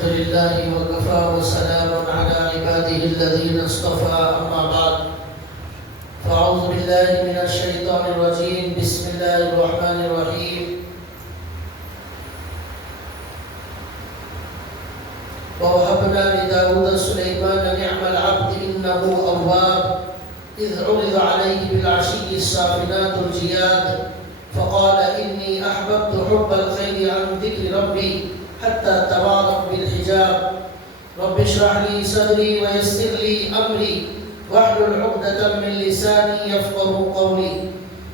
الحمد لله وكفى وسلام على عباده الذين اصطفى أما بعد فأعوذ بالله من الشيطان الرجيم بسم الله الرحمن الرحيم ووهبنا لداود سليمان نعم العبد إنه أواب إذ عرض عليه بالعشي الصافنات الجياد فقال إني أحببت حب الخير عن ذكر ربي حتى توارت بالحجاب رب اشرح لي صدري ويسر لي أمري واحلل عقدة من لساني يفقهوا قولي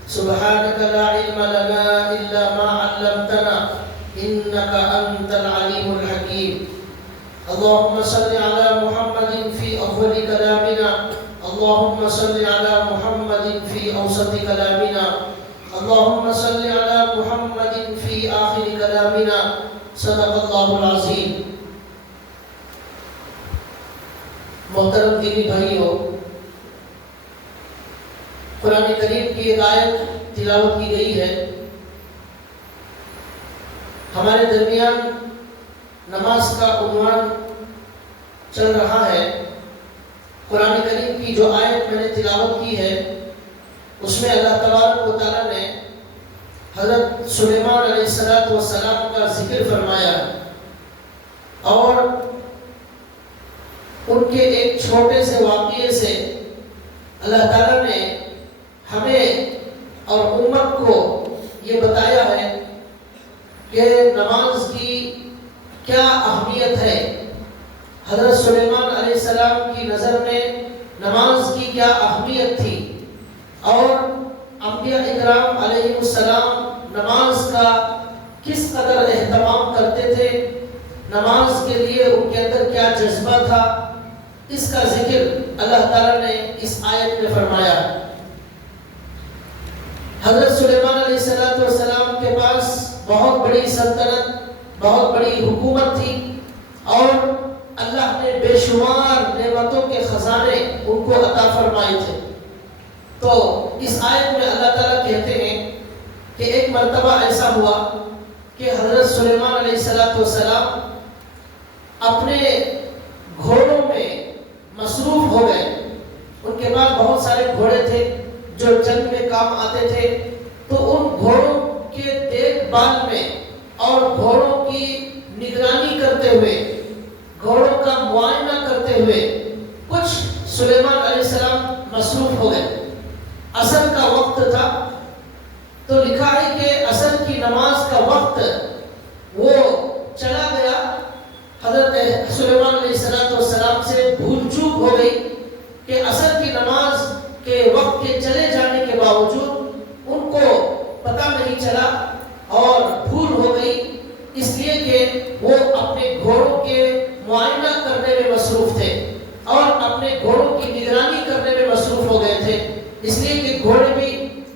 سبحانك لا علم لنا إلا ما علمتنا إنك أنت العليم الحكيم اللهم صل على محمد في أول كلامنا اللهم صل على محمد في أوسط كلامنا اللهم صل على محمد في آخر كلامنا صدق اللہ العظیم. محترم دینی بھائیوں، قرآن کریم کی ایک آیت تلاوت کی گئی ہے. ہمارے درمیان نماز کا عنوان چل رہا ہے. قرآن کریم کی جو آیت میں نے تلاوت کی ہے اس میں اللہ تبارک و تعالیٰ نے حضرت سلیمان علیہ السلام کا ذکر فرمایا اور ان کے ایک چھوٹے سے واقعے سے اللہ تعالیٰ نے ہمیں اور امت کو یہ بتایا ہے کہ نماز کی کیا اہمیت ہے. حضرت سلیمان علیہ السلام کی نظر میں نماز کی کیا اہمیت تھی اور انبیاء اکرام علیہ السلام نماز کا کس قدر اہتمام کرتے تھے، نماز کے لیے ان کے اندر کیا جذبہ تھا، اس کا ذکر اللہ تعالیٰ نے اس آیت میں فرمایا. حضرت سلیمان علیہ السلام کے پاس بہت بڑی سلطنت، بہت بڑی حکومت تھی اور اللہ نے بے شمار نعمتوں کے خزانے ان کو عطا فرمائے تھے. تو اس آیت میں اللہ تعالیٰ کہتے ہیں کہ ایک مرتبہ ایسا ہوا کہ حضرت سلیمان علیہ السلام اپنے گھوڑوں میں مصروف ہو گئے. ان کے پاس بہت سارے گھوڑے تھے جو جنگ میں کام آتے تھے. تو ان گھوڑوں کے دیکھ بھال میں اور گھوڑوں کی نگرانی کرتے ہوئے، گھوڑوں کا معائنہ کرتے ہوئے کچھ سلیمان علیہ السلام مصروف ہو گئے. عصر کا وقت تھا تو لکھا ہے کہ عصر کی نماز کا وقت وہ چلا گیا. حضرت سلیمان علیہ السلام سے بھول چوک ہو گئی کہ عصر کی نماز کے وقت کے چلے جانے کے باوجود ان کو پتہ نہیں چلا اور بھول ہو گئی، اس لیے کہ وہ اپنے گھوڑوں کے معائنہ کرنے میں مصروف تھے اور اپنے گھوڑوں کی نگرانی کرنے میں مصروف ہو گئے تھے. اس لیے کہ گھوڑے بھی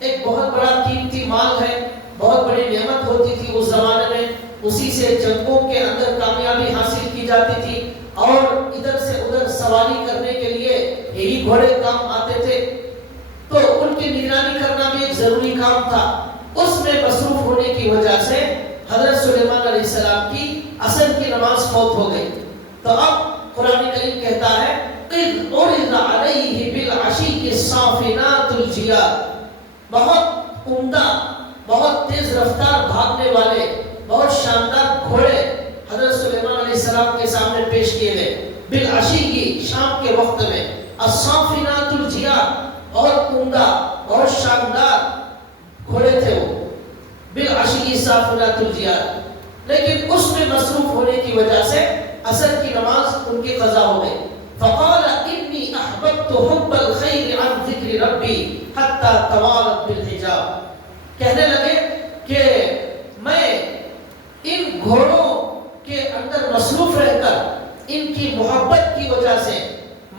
ایک بہت بڑا قیمتی مال ہے، بہت بڑی نعمت ہوتی تھی اس زمانے میں. اسی سے جنگوں کے اندر کامیابی حاصل کی جاتی تھی اور ادھر سے ادھر سواری کرنے کے لیے یہی گھوڑے کام آتے تھے. تو ان کی نگرانی کرنا بھی ایک ضروری کام تھا. اس میں مصروف ہونے کی وجہ سے حضرت سلیمان علیہ السلام کی عصر کی نماز فوت ہو گئی. تو اب قرآن کریم کہتا ہے اِذْ عُرِضَ عَلَيْهِ بِالْعَشِيِّ الصَّافِنَاتُ الْجِيَادُ. بہت عمدہ، بہت تیز رفتار بھاگنے والے، بہت شاندار گھوڑے حضرت سلیمان علیہ السلام کے سامنے پیش کیے گئے. بالعشی، شام کے وقت میں. الصافنات الجیاد، بہت عمدہ، بہت شاندار گھوڑے تھے وہ. بالعشی الصافنات الجیاد. لیکن اس میں مصروف ہونے کی وجہ سے عصر کی نماز ان کی قضا ہو گئی. فقال انی احببت حب الخیر عن ذکر ربی حتی توارت بالحجاب. کہنے لگے کہ میں ان گھوڑوں کے اندر مصروف رہ کر ان کی محبت کی وجہ سے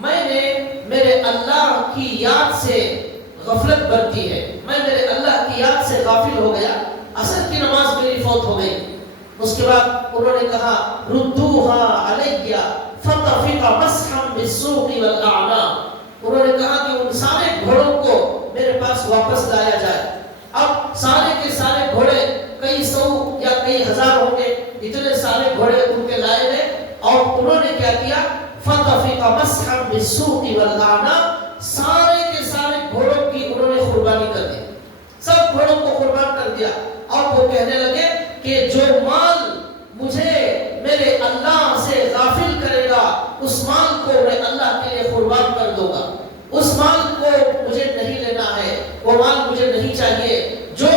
میں نے میرے اللہ کی یاد سے غفلت برتی ہے. میں میرے اللہ کی یاد سے غافل ہو گیا. عصر کی نماز میری فوت ہو گئی. اس کے بعد انہوں نے کہا ردوها علیہ فطفق مسحا بالسوق والاعناق. انہوں نے کہا کہ ان سارے گھوڑوں کو میرے پاس واپس لایا جائے. اب سارے کے سارے گھوڑے کئی سو یا کئی ہزار ہوں گے، اتنے سارے گھوڑے ان کے لائے گئے کیا کیا؟ فطفق مسحا بالسوق والاعناق، سارے کے سارے گھوڑوں کی انہوں نے قربانی کر دی، سب گھوڑوں کو قربان کر دیا. اور وہ کہنے لگے کہ جو مال مجھے میرے اللہ سے غافل کرے گا اس مال کو میں اللہ کے لیے قربان کر دوں گا. اس مال کو مجھے نہیں لینا ہے، وہ مال مجھے نہیں چاہیے جو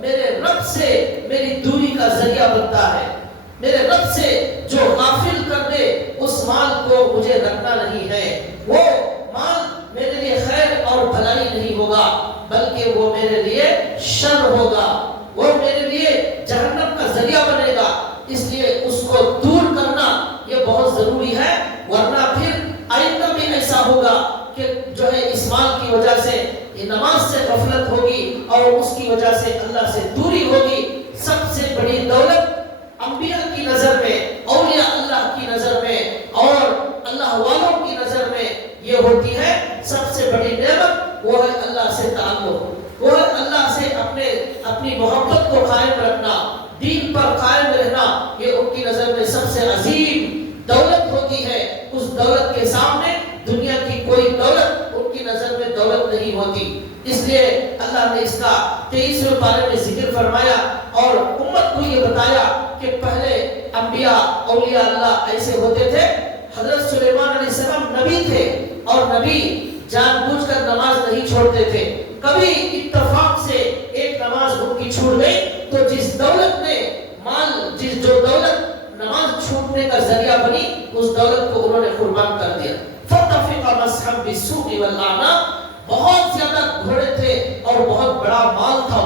میرے رب سے میری دوری کا ذریعہ بنتا ہے. میرے رب سے جو غافل کر دے اس مال کو مجھے رکھنا نہیں ہے. وہ مال میرے لیے خیر اور بھلائی نہیں ہوگا بلکہ وہ میرے لیے شر ہوگا، وہ میرے لیے جہنم کا ذریعہ بنے گا. اس لیے اس کو دور کرنا یہ بہت ضروری ہے، ورنہ پھر آئندہ بھی ایسا ہوگا کہ جو ہے اس مال کی وجہ سے نماز سے غفلت ہوگی اور اس کی وجہ سے اللہ سے دوری ہوگی. سب سے بڑی دولت انبیاء کی نظر میں، اولیاء اللہ کی نظر میں اور اللہ والوں کی نظر میں یہ ہوتی ہے، سب سے بڑی نعمت وہ ہے اللہ سے تعلق، وہ ہے اللہ سے اپنی محبت کو قائم رکھنا، دین پر قائم رہنا. یہ ان کی نظر میں سب سے عظیم دولت ہوتی ہے. اس دولت کے سامنے دنیا کی کوئی دولت ان کی نظر میں دولت نہیں ہوتی. اس لیے اللہ نے اس کا 23ویں پارے میں ذکر فرمایا اور امت کو یہ بتایا کہ پہلے انبیاء اولیاء اللہ ایسے ہوتے تھے. حضرت سلیمان علیہ السلام نبی تھے اور نبی جان بوجھ کر نماز نہیں چھوڑتے تھے. کبھی اتفاق سے ایک نماز ان کی چھوٹ گئی تو جس دولت نے جو دولت نماز چھوٹنے کا ذریعہ بنی اس دولت کو انہوں نے قربان کر دیا. فطفق مسحا بالسوق والاعناق، بہت زیادہ گھوڑے تھے اور بہت بڑا مال تھا.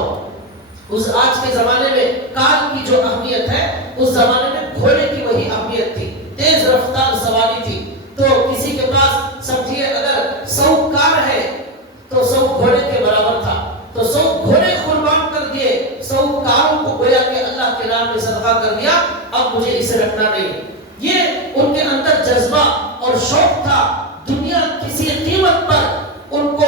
اس آج کے زمانے میں کار کی جو اہمیت ہے اس زمانے میں گھوڑے کی وہی اہمیت تھی. تیز رفتار سواری تھی. تو کسی کے پاس سمجھیے اگر 100 کار ہے تو 100 گھوڑے کے برابر تھا. تو 100 گھوڑے قربان کر دیے، 100 کاروں کو گویا کہ اللہ کے نام میں صدقہ کر دیا. اب مجھے اسے رکھنا نہیں. یہ ان کے اندر جذبہ اور شوق تھا. دنیا کسی قیمت پر ان کو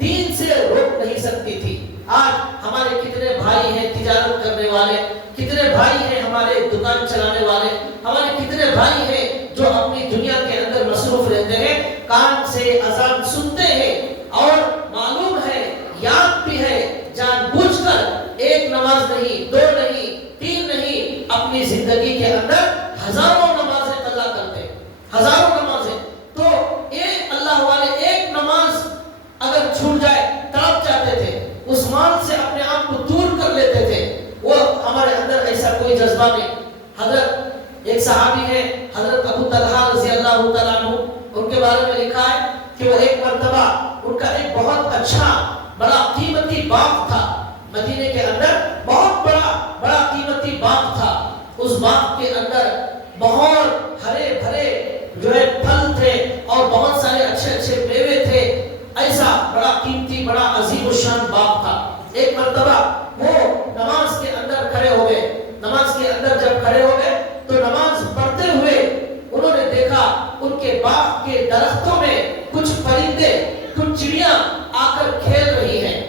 دین سے روک نہیں سکتی تھی. آج ہمارے کتنے بھائی ہیں تجارت کرنے والے، کتنے بھائی ہیں ہمارے دکان چلانے والے، ہمارے کتنے بھائی ہیں جو اپنی دنیا کے اندر مصروف رہتے ہیں، کان سے اذان سنتے ہیں اور معلوم ہے یاد بھی ہے، جان بوجھ کر ایک نماز نہیں، 2 نہیں، 3 نہیں، اپنی زندگی کے اندر ہزاروں نمازیں قضا کرتے ہیں، ہزاروں نمازیں. تو ایک اللہ والے ایک نماز اگر چھوٹ جائے تڑپ جاتے تھے، اس مال سے اپنے آپ کو دور کر لیتے تھے. وہ ہمارے اندر ایسا کوئی جذبہ نہیں. حضرت ایک صحابی ہے حضرت ابو طلحہ رضی اللہ تعالیٰ عنہ، ان کے بارے میں لکھا ہے کہ وہ ایک مرتبہ ان کا ایک بہت اچھا بڑا قیمتی باغ تھا مدینے کے اندر، بہت بڑا قیمتی باغ تھا. اس باغ کے اندر بہت ہرے بھرے جو ہے پھل تھے اور بہت سارے اچھے میوے تھے. ایسا بڑا قیمتی بڑا عظیم الشان باغ تھا. ایک مرتبہ وہ نماز کے اندر کھڑے ہو گئے. نماز کے اندر جب کھڑے ہو گئے تو نماز پڑھتے ہوئے انہوں نے دیکھا ان کے باغ کے درختوں میں کچھ پرندے، کچھ چڑیاں آ کر کھیل رہی ہیں.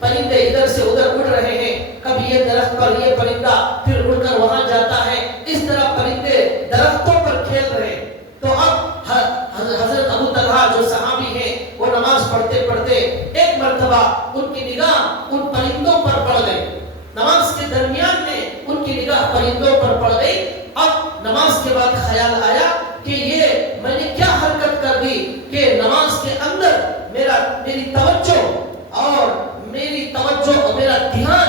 پرندے ادھر سے ادھر اڑ رہے ہیں، کبھی یہ درخت پر یہ پرندہ پھر اڑ کر وہاں جاتا ہے. اس طرح پرندے درختوں پر کھیل رہے. تو اب حضرت ابو طلحہ جو صحابی ہیں وہ نماز پڑھتے پڑھتے ایک مرتبہ ان کی نگاہ ان پرندوں پر پڑ گئی. نماز کے درمیان میں ان کی نگاہ پرندوں پر پڑ گئی. اب نماز کے بعد خیال آیا کہ یہ میں نے کیا حرکت کر دی کہ نماز کے اندر میری توجہ اور میرا دھیان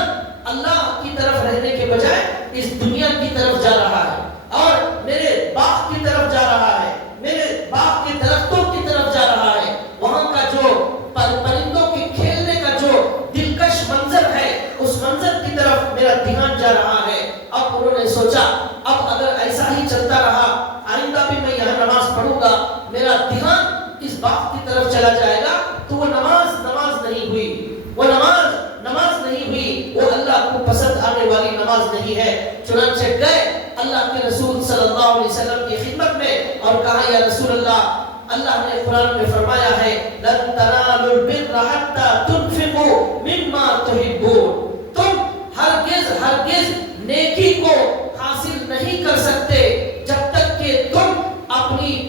اللہ کی طرف رہنے کے بجائے اس دنیا کی طرف جا رہا ہے اور میرے باغ کی طرف جا رہا ہے، میرے باغ کے درختوں کی طرف جا رہا ہے. وہاں کا جو پرندوں کے کھیلنے کا جو دلکش منظر ہے اس منظر کی طرف میرا دھیان جا رہا ہے. اب انہوں نے سوچا اب اگر ایسا ہی چلتا رہا آئندہ بھی میں یہاں نماز پڑھوں گا، میرا دھیان اس باغ کی طرف چلا جائے گا تو وہ نماز نہیں ہوئی، وہ نماز نہیں ہوئی، وہ اللہ کو پسند آنے والی نماز نہیں ہے. چنانچہ گئے اللہ کے رسول صلی اللہ علیہ وسلم کی خدمت میں اور کہا یا رسول اللہ نے قرآن میں فرمایا ہے لن تنالوا البر حتى تنفقوا مما تحبون. تم ہرگز نیکی کو حاصل نہیں کر سکتے جب تک کہ تم اپنی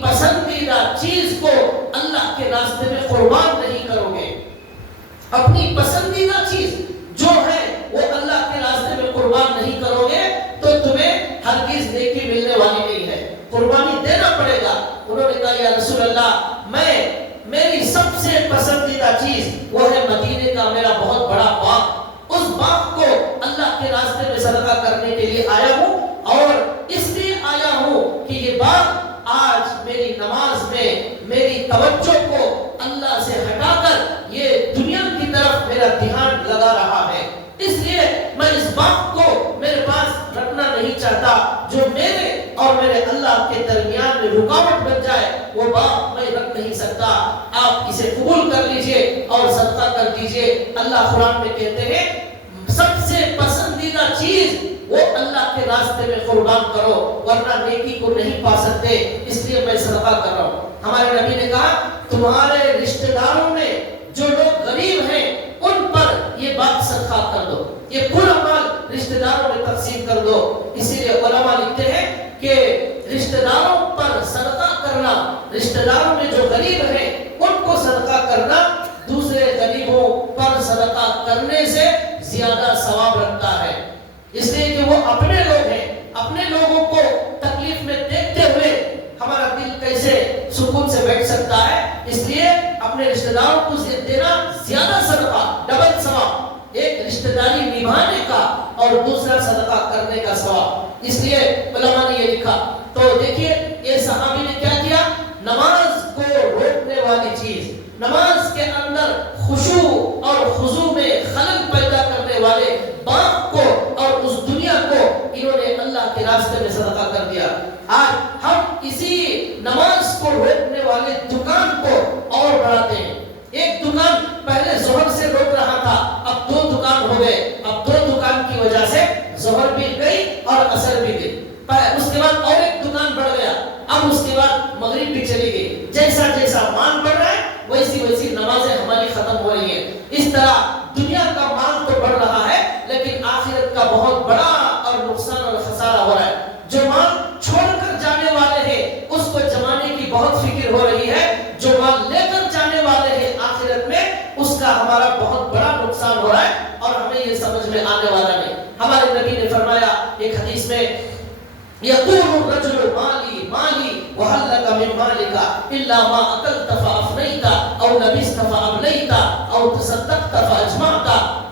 ہرگز نیکی ملنے والی نہیں ہے، قربانی دینا پڑے گا۔ انہوں نے کہا یا رسول اللہ میری سب سے پسندیدہ چیز وہ ہے مدینے کا میرا بہت بڑا باغ، اس باغ کو اللہ کے راستے میں صدقہ کرنے کے لیے آیا ہوں، اور اس لیے آیا ہوں کہ یہ باغ آج میری نماز میں میری توجہ کو اللہ سے ہٹا کر یہ دنیا کی طرف میرا دھیان لگا رہا ہے، اس لیے میں اس باغ کو میرے پاس رکھنا نہیں چاہتا، جو میرے اور میرے اللہ کے درمیان میں رکاوٹ بن جائے وہ باغ میں رکھ نہیں سکتا، آپ اسے قبول کر لیجئے اور صدقہ کر دیجئے۔ اللہ قرآن میں کہتے ہیں سب سے پسندیدہ چیز وہ اللہ کے راستے میں قربان کرو، ورنہ نیکی کو نہیں پا سکتے، اس لیے میں صدقہ کر رہا ہوں۔ ہمارے نبی نے کہا تمہارے رشتہ داروں میں جو لوگ غریب ہیں ان پر یہ بات صدقہ کر دو، یہ پورا مال رشتہ داروں میں تقسیم کر دو۔ اسی لیے علماء لکھتے ہیں کہ رشتہ داروں پر صدقہ کرنا، رشتہ داروں میں جو غریب ہیں ان کو صدقہ کرنا دوسرے غریبوں پر صدقہ کرنے سے زیادہ ثواب رکھتا ہے، اس لیے کہ وہ اپنے لوگ ہیں، اپنے لوگوں کو تکلیف میں دیکھتے ہوئے ہمارا دل کیسے سکون سے بیٹھ سکتا ہے، اس لیے اپنے رشتہ داروں کو دینا زیادہ صدقہ، ڈبل ثواب، ایک رشتہ داری نبھانے کا اور دوسرا صدقہ کرنے کا ثواب، اس لیے علماء نے یہ لکھا۔ تو دیکھیے یہ صحابی نے کیا کیا، نماز کو روکنے والی چیز، نماز کے اندر خشوع اور خضوع میں خلل پیدا کرنے والے باغ کو اور اس دنیا کو انہوں نے اللہ کے راستے میں صدقہ کر دیا۔ آج ہم اسی نماز کو روکنے والے دکان کو اور بڑھاتے ہیں، ایک دکان پہلے ظہر سے روک رہا تھا، اب 2 دکان ہو گئے، اب 2 دکان کی وجہ سے ظہر بھی گئی اور عصر بھی گئی، اس کے بعد اور ایک دکان بڑھ گیا، اب اس کے بعد مغرب بھی چلی گئی، جیسا جیسا مال بڑھ رہا ہے ویسی ویسی نمازیں ہماری ختم ہو رہی ہیں۔ اس طرح دنیا کا مال تو بڑھ رہا ہے لیکن آخرت کا بہت بڑا اور نقصان اور خسارہ ہو رہا ہے۔ جو مال چھوڑ کر جانے والے ہیں اس کو جمانے کی بہت فکر ہو رہی ہے، جو مال لے کر جانے والے ہیں آخرت میں اس کا ہمارا بہت بڑا نقصان ہو رہا ہے اور ہمیں یہ سمجھ میں آنے والا نہیں۔ ہمارے نبی نے فرمایا ایک حدیث میں یقول الرجل مالی مالی وهل لك من مالك الا ما اكلت فافنيت او لبست فابليت او تصدقت فاجمعت۔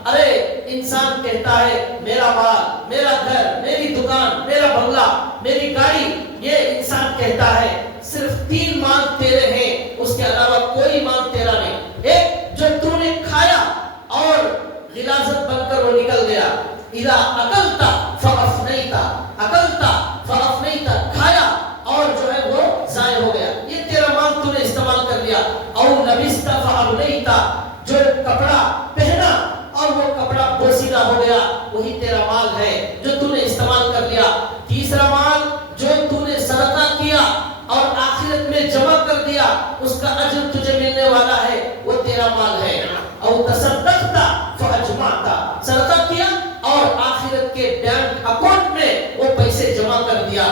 ارے انسان کہتا ہے میرا مال، میرا گھر، میری دکان، میرا بنگلہ، میری گاڑی، یہ انسان کہتا ہے صرف 3 مال تیرے ہیں، اس کے علاوہ کوئی مال تیرا نہیں۔ ایک جو تو نے کھایا اور غلاظت بن کر وہ نکل گیا، اذا اکلتا فافنیتا، اکلتا فافنیتا، کھایا اور جو ہے وہ ضائع ہو گیا، یہ تیرا مال تو نے استعمال کر لیا۔ او لبست فابلیتا، جو کپڑا پہنا اور وہ کپڑا بوسیدہ ہو گیا، وہی تیرا مال ہے جو تو نے استعمال کر لیا۔ تیسرا مال جو تو نے صدقہ کیا اور آخرت میں جمع کر دیا، اس کا اجر تجھے ملنے والا ہے، وہ تیرا مال ہے۔ او تصدقت فاجمعت، صدقہ کیا اور آخرت کے بینک اکاؤنٹ میں وہ پیسے جمع کر دیا،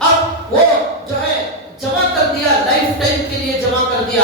اب وہ جو ہے جمع کر دیا، لائف ٹائم کے لیے جمع کر دیا،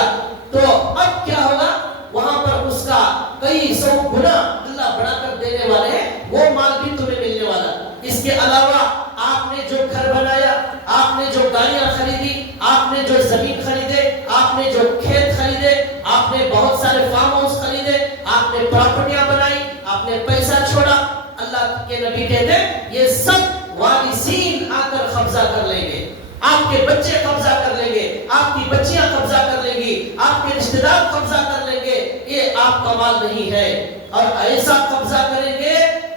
تو اب کیا ہوگا، وہاں پر اس کا کئی 100 گنا اللہ بڑھا کر دینے والے ہیں، وہ مال بھی تمہیں ملنے والا۔ اس کے علاوہ آپ نے جو گھر بنایا، آپ نے جو گاڑیاں خریدی، آپ نے جو زمین خریدے، آپ نے جو کھیت خریدے، آپ نے بہت سارے فارم ہاؤس خریدے، آپ نے پراپرٹیاں بنائی، آپ نے پیسہ چھوڑا، اللہ کے نبی کہتے ہیں یہ سب وارثین آ کر قبضہ کر لیں گے، آپ کے بچے قبضہ کر لیں گے، آپ کی بچیاں قبضہ کر لیں گی، آپ کے رشتہ دار قبضہ کر لیں گے، یہ آپ کا مال نہیں ہے، اور ایسا قبضہ کریں گے۔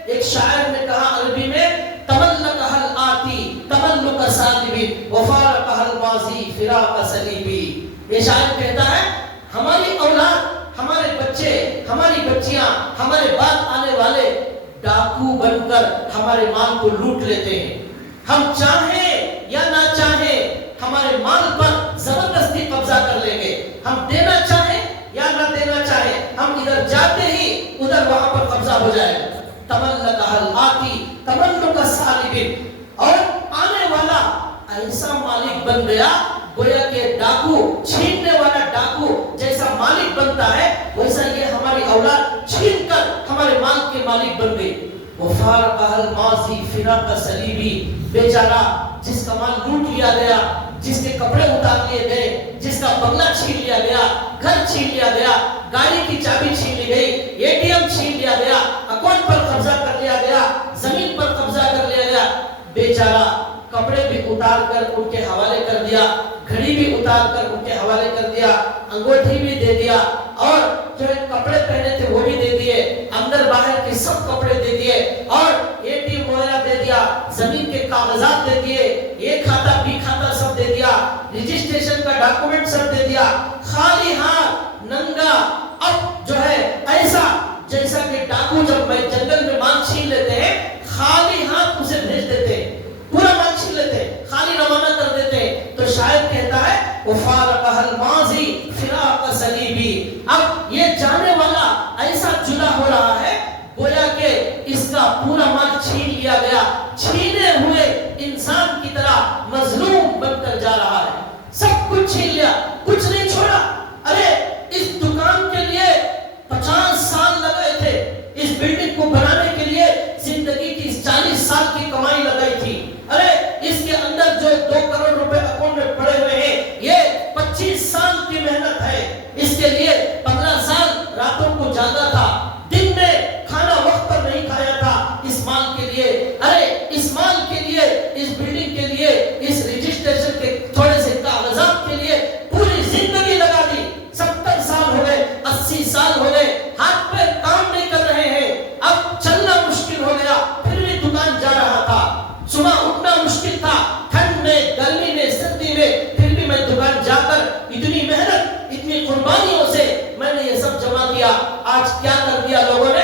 ایک شاعر نے کہا عربی میں تملکہ الآتی تملک سالبی وفارقہ الماضی فراق سلیبی، یہ شاعر کہتا ہے ہماری اولاد، ہمارے بچے، ہماری بچیاں، ہمارے بعد آنے والے ڈاکو بن کر ہمارے مال کو لوٹ لیتے ہیں، ہم چاہیں یا نہ چاہیں ہمارے مال پر زبردستی قبضہ کر لیں گے، ہم دینا چاہیں یا نہ دینا چاہیں، ہم ادھر جاتے ہی ادھر وہاں پر قبضہ ہو جائے گا۔ تملکہ الآتی تملک سالبین، اور آنے والا ایسا مالک بن گیا گویا کہ ڈاکو، چھیننے والا ڈاکو جیسا مالک بنتا ہے ویسا یہ ہماری اولاد چھین کر ہمارے مال کے مالک بن گئی۔ وفارقہ الماضی فراق سلیبی، بیچارہ جس کا مال لوٹ لیا گیا، جس کے کپڑے اتار لیے گئے، جس کا بنگلہ چھین لیا گیا، گھر چھین لیا گیا، گاڑی کی چابی چھین لی گئی، اے ٹی ایم چھین لیا گیا، اکاؤنٹ پر قبضہ کر لیا گیا، زمین پر قبضہ کر لیا گیا، بیچارہ کپڑے بھی اتار کر ان کے حوالے کر دیا، گھڑی بھی اتار کر ان کے حوالے کر دیا، انگوٹھی بھی دے دیا، اور جو کپڑے پہنے تھے وہ بھی دے دیے، اندر باہر کے سب کپڑے دے دیے، اور اے ٹی ایم وغیرہ دے دیا، زمین کے کاغذات دے دیے، ایک کھاتا بی کھاتا سب دے دیا، رجسٹریشن کا ڈاکومنٹ سب دے دیا، خالی ہاتھ ننگا۔ اب جو ہے ایسا جیسا کہ ڈاکو جب جنگل میں مال چھین لیتے ہیں، خالی ہاتھ اسے بھیج دیتے ہیں، پورا مال چھین لیتے ہیں، خالی روانہ کر دیتے ہیں۔ تو شاعر کہتا ہے وفارقہ الماضی فراق صلیبی، اب یہ جانے والا ایسا جدا ہو رہا ہے گویا کہ اس کا پورا مال چھین لیا گیا، چھینے ہوئے انسان کی طرح مظلوم بن کر جا رہا ہے، سب کچھ چھین لیا، کچھ نہیں چھوڑا۔ ارے اس دکان کے لیے 50 سال لگائے تھے، اس بلڈنگ کو بنانے کے لیے زندگی کی 40 سال کی کمائی لگائی تھی، ارے اس کے اندر جو 2 کروڑ روپے اکاؤنٹ میں پڑے ہوئے ہیں یہ 25 سال کی محنت ہے، اس کے لیے 15 سال راتوں کو جاگا تھا، دن میں کھانا وقت پر نہیں کھایا تھا اس مال کے لیے، ارے اس مال کے لیے، اس بلڈنگ کے لیے، اس رجسٹریشن کے تھوڑے سے کاغذات کے لیے پوری زندگی لگا دی، 70 سال ہو گئے، 80 سال ہو گئے، ہاتھ پیر کام نہیں کر رہے ہیں، اب چلنا مشکل ہو گیا، پھر بھی دکان جا رہا تھا، صبح اٹھنا مشکل تھا، ٹھنڈ میں، گرمی میں، سردی میں، پھر بھی میں دکان جا کر اتنی محنت، اتنی قربانیوں سے میں نے یہ سب جمع کیا، آج کیا کر دیا لوگوں نے؟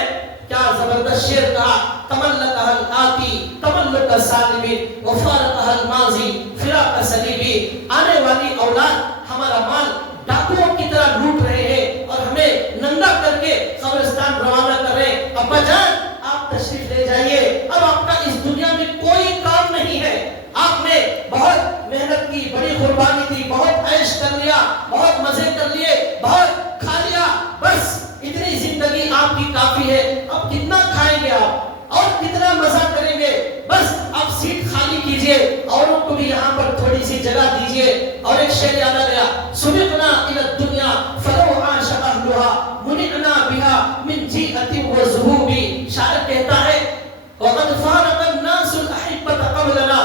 کیا زبردست شعر کہا، تملکہ الآتی تملک السالمین وفارقہ الماضی فراق صلیبی، آنے والی اولاد ہمارا مال ڈاکوؤں کی طرح لوٹ رہے ہیں اور ہمیں ننگا کر کے قبرستان روانہ کر رہے ہیں۔ ابا جان آپ تشریف لے جائیے، اب آپ کا اس دنیا میں کوئی کام نہیں ہے، آپ نے بہت محنت کی، بڑی قربانی دی، بہت عیش کر لیا، بہت مزے کر لیے، بہت کھا لیا، بس اتنی زندگی آپ کی کافی ہے، اب کتنا کھائیں گے آپ اور کتنا مزہ کریں گے، بس اب سیٹ خالی کیجئے، اوروں کو بھی یہاں پر تھوڑی سی جگہ دیجئے۔ اور ایک شعر یاد آ گیا، سبقنا الی الدنیا فلو عاش اہلھا منعنا بها من جیئۃ وذہوب، شاعر کہتا ہے وقد فارق الناس الاحبۃ قبلنا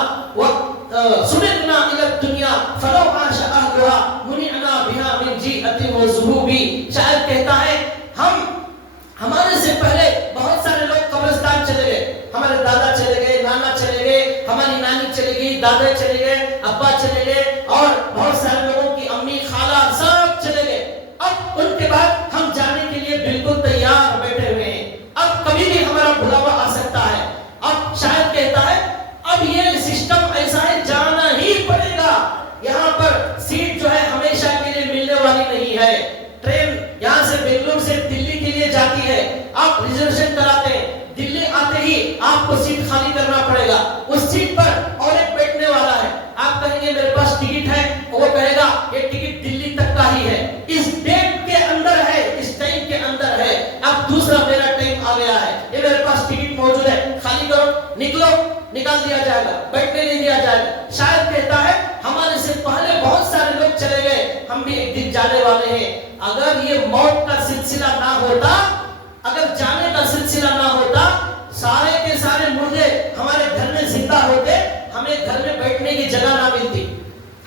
سبقنا الی الدنیا فلو عاش اہلھا منعنا بها من جیئۃ وذہوب، شاعر کہتا ہے ہمارے سے پہلے بہت سارے لوگ قبرستان چلے گئے، ہمارے دادا چلے گئے، نانا چلے گئے، ہماری نانی چلے گئی، دادا چلے گئے، ابا چلے گئے، اور بہت سارے لوگوں کی امی، خالہ سب چلے گئے، اب ان کے بعد ہم جانے کے لیے بالکل تیار بیٹھے ہوئے ہیں، اب کبھی بھی ہمارا بلاوا آ سکتا ہے۔ اب شاید کہتا ہے اب یہ سسٹم ایسا ہے جانا ہی پڑے گا، یہاں پر سیٹ جو ہے ہمیشہ کے لیے ملنے والی نہیں ہے، ٹرین یہاں سے بنگلور سے دلی کے لیے جاتی ہے، آپ ریزرویشن کراتے ہیں، دلی آتے ہی آپ کو سیٹ خالی کرنا پڑے گا، اس سیٹ پر اور ایک بیٹھنے والا ہے، آپ کہیں گے میرے پاس ٹکٹ ہے، وہ کہے گا یہ ٹکٹ دلی تک کا ہی ہے، اس ڈیٹ کے اندر ہے، اس ٹائم کے اندر ہے، اب دوسرا میرا ٹائم آ گیا ہے، یہ میرے پاس ٹکٹ موجود ہے، خالی کرو، نکلو، نکال دیا جائے گا، بیٹھنے نہیں دیا جائے گا۔ شاید کہتا ہے ہمارے سے پہلے بہت سارے لوگ چلے گئے، ہم بھی ایک دن جانے والے ہیں، اگر یہ موت کا سلسلہ نہ ہوتا، اگر جانے کا سلسلہ نہ ہوتا، سارے کے سارے مردے ہمارے گھر میں زندہ ہوتے، ہمیں گھر میں بیٹھنے کی جگہ نہ ملتی،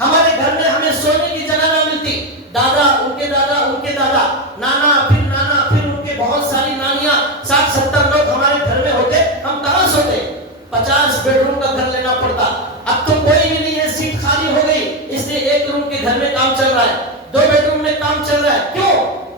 ہمارے گھر میں ہمیں سونے کی جگہ نہ ملتی، دادا، ان کے دادا، ان کے دادا، نانا، پھر ان کے بہت ساری نانیاں، 60-70 لوگ ہمارے گھر میں ہوتے، ہم کہاں سوتے؟ 50 بیڈ روم کا گھر لینا پڑتا، اب تو کوئی بھی نہیں ہے، سیٹ خالی ہو گئی، اس لیے ایک روم کے گھر میں کام چل رہا ہے، 2 بیڈ روم میں کام چل رہا ہے، کیوں؟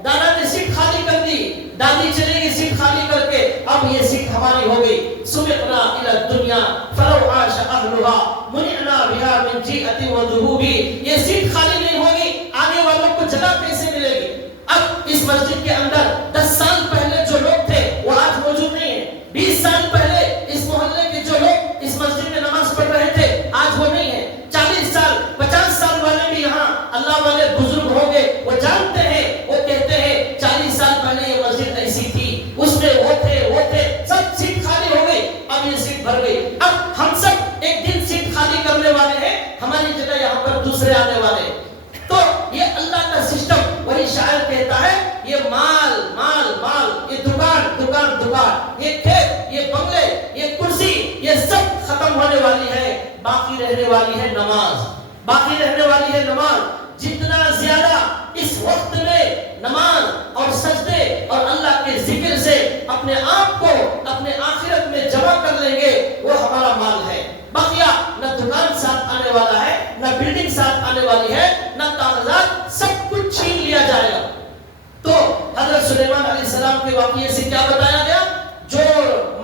دادا نے سیٹ خالی کر دی، دادی چلے گی سیٹ خالی کر کے، اب یہ سیٹ ہماری ہو گئی۔ سبقنا الی الدنیا فلو عاش اہلھا منعنا بها من جیئۃ وذہوب، یہ سیٹ خالی نہیں ہوگی، آنے والوں کو جگہ کیسے ملے گی؟ اب اس مسجد کے اندر 10 سال پہلے جو لوگ تھے وہ آج موجود نہیں ہیں، 20 سال پہلے اس محلے کے جو لوگ اس مسجد میں نماز پڑھ رہے تھے آج وہ نہیں ہیں، 40 سال 50 سال والے بھی یہاں اللہ والے بزرگ ہوں گے، وہ جانتے ہیں، وہ کہتے ہیں 40 سال پہلے یہ مسجد ایسی تھی، اس میں وہ تھے، سب سیٹ خالی ہو گئی، اب یہ سیٹ بھر گئی، اب ہم سب ایک دن ہماری جگہ یہاں پر دوسرے آنے والے. تو یہ اللہ کا سسٹم. وہی شاعر کہتا ہے یہ مال مال مال، یہ دکان دکان دکان، یہ کھیت، یہ بنگلے، یہ کرسی، یہ سب ختم ہونے والی ہے. باقی رہنے والی ہے نماز. باقی رہنے والی ہے نماز. جتنا زیادہ اس وقت میں نماز اور سجدے اور اللہ کے ذکر سے اپنے آپ کو اپنے آخرت میں جمع کر لیں گے وہ ہمارا مال ہے. بقیہ نہ دکان ساتھ آنے والا ہے، نہ بلڈنگ ساتھ آنے والی ہے، نہ کاغذات، سب کچھ چھین لیا جائے گا. تو حضرت سلیمان علیہ السلام کے واقعے سے کیا بتایا گیا؟ جو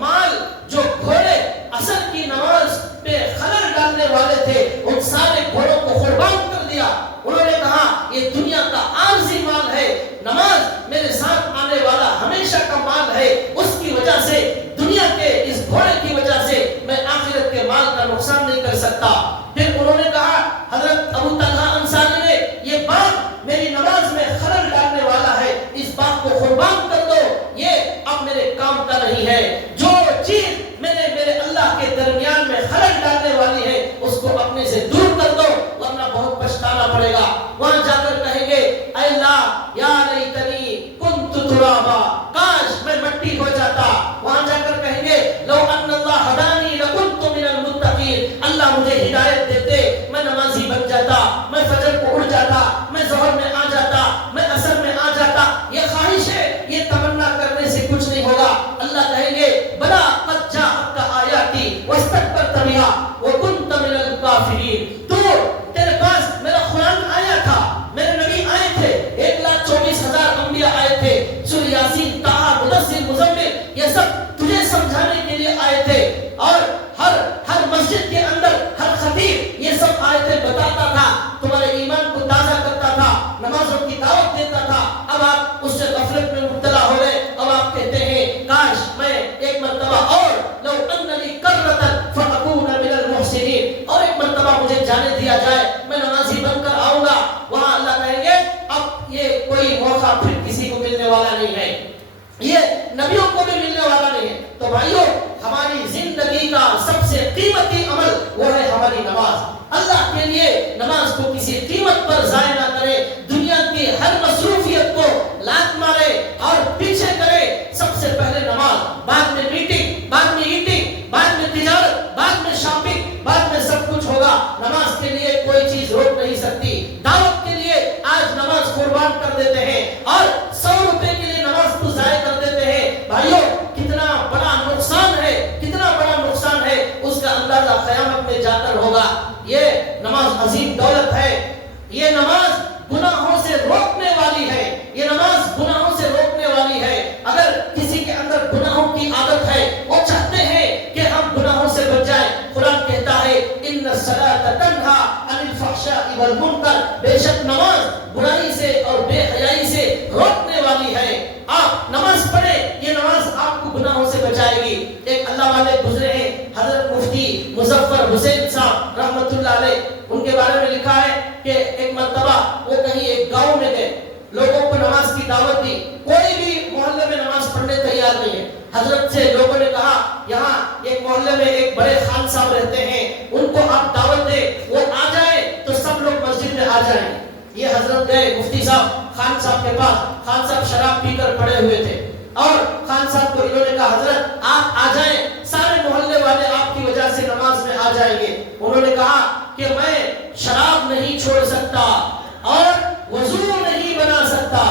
مال، جو گھوڑے اصل کی نماز پہ خلل ڈالنے والے تھے، ان سارے گھوڑوں کو قربان کر دیا. انہوں نے کہا یہ دنیا کا عارضی مال ہے، نماز میرے ساتھ آنے والا ہمیشہ کا مال ہے. اس کی وجہ سے دنیا کے اس گھوڑے کی وجہ سے میں آخرت کے مال کا نقصان نہیں کر سکتا. پھر انہوں نے کہا حضرت ابو طلحہ انصاری نے یہ باغ میری نماز میں خلل ڈالنے والا ہے، اس باغ کو قربان کر دو، یہ اب میرے کام کا نہیں ہے. جو چیز میرے اللہ کے درمیان میں خلل ڈالنے والی ہے اس کو اپنے سے دور کر دو ورنہ بہت پچھتانا پڑے گا. وہاں جا کر کہیں گے اے اللہ یا لیتنی کنت ترابا، کاش میں مٹی ہو جاتا. وہاں جا کر کہیں گے لو ان اللہ ہدانی لکنت من المتقین، اللہ مجھے ہدایت دیتے میں نمازی بن جاتا، میں فجر کو اٹھ جاتا، میں ظہر میں آ جاتا، میں عصر میں آ جاتا. یہ خواہش ہے، یہ تمنا کرنے سے کچھ نہیں ہوگا. اللہ کہیں گے بلا قد جاءتک آیاتی واستکبرت بها وکنت من الکافرین. تو تیرے پاس میرا قرآن آیا تھا، میرے نبی آئے تھے، 1,24,000 انبیاء آئے تھے، سورہ یاسین، طٰہٰ، مدثر، مزمل، یہ سب تجھے سمجھانے کے لیے آئے تھے. اور ہر مسجد کے اندر ہر خطیب یہ سب آیتیں بتاتا تھا، تمہارے ایمان کو تازہ کرتا تھا، نمازوں کی دعوت دیتا تھا. اب آپ اس سے غفلت میں مبتلا ہو گئے. اب آپ کہتے ہیں کاش میں ایک مرتبہ اور لو اننی کرۃ فاکون من المحسنین، اور ایک مرتبہ مجھے جانے دیا جائے، میں نمازی بن کر آؤں گا. وہاں اللہ کہیں گے اب یہ کوئی موقع پھر کسی کو ملنے والا نہیں ہے، یہ نبیوں کو بھی ملنے والا نہیں ہے. تو بھائیو ہماری زندگی کا سب سے قیمتی عمل وہ ہے ہماری نماز. اللہ کے لیے نماز کو کسی قیمت پر ضائع نہ کرے. دنیا کی ہر مصروفیت کو لات مارے اور پیچھے کرے. سب سے پہلے نماز، بعد میں میٹنگ، بعد میں ایٹنگ، بعد میں تجارت، بعد میں شاپنگ، بعد میں سب کچھ ہوگا. نماز کے لیے کوئی چیز روک نہیں سکتی. دعوت کے لیے آج نماز قربان کر دیتے ہیں اور 100 روپے کے لیے نماز کو ضائع کر دیتے ہیں. بھائیو کتنا بڑا نقصان ہے، کتنا بڑا نقصان ہے، اس کا اندازہ قیامت میں جا کر ہوگا. یہ نماز عظیم دولت ہے. یہ نماز گناہوں سے روکنے والی ہے. یہ نماز گناہوں سے روکنے والی ہے. اگر کسی کے اندر گناہوں کی عادت ہے، وہ چاہتے ہیں کہ ہم گناہوں سے بچ جائیں، قرآن کہتا ہے ان الصلاۃ تنہی عن الفحشاء والمنکر، بے شک نماز برائی سے اور بے حیائی سے روکنے والی ہے. آپ نماز پڑھیں، یہ نماز آپ کو گناہوں سے بچائے گی. ایک اللہ والے گزرے ہیں حضرت مفتی مظفر حسین صاحب رحمۃ اللہ علیہ. ان کے بارے میں لکھا ہے کہ ایک مرتبہ وہ کہیں ایک گاؤں میں گئے، لوگوں کو نماز کی دعوت دی. کوئی بھی محلے میں نماز پڑھنے تیار نہیں ہے. حضرت سے لوگوں نے کہا یہاں ایک محلے میں ایک بڑے خان صاحب رہتے ہیں، ان کو آپ دعوت دیں، وہ آ جائیں تو سب لوگ مسجد میں آ جائیں. یہ حضرت گئے مفتی صاحب خان صاحب کے پاس. خان صاحب شراب پی کر پڑے ہوئے تھے اور خان صاحب کو انہوں نے کہا حضرت آپ آ جائیں، سارے محلے والے آپ کی وجہ سے نماز میں آ جائیں گے. انہوں نے کہا کہ میں شراب نہیں چھوڑ سکتا اور وضو نہیں بنا سکتا.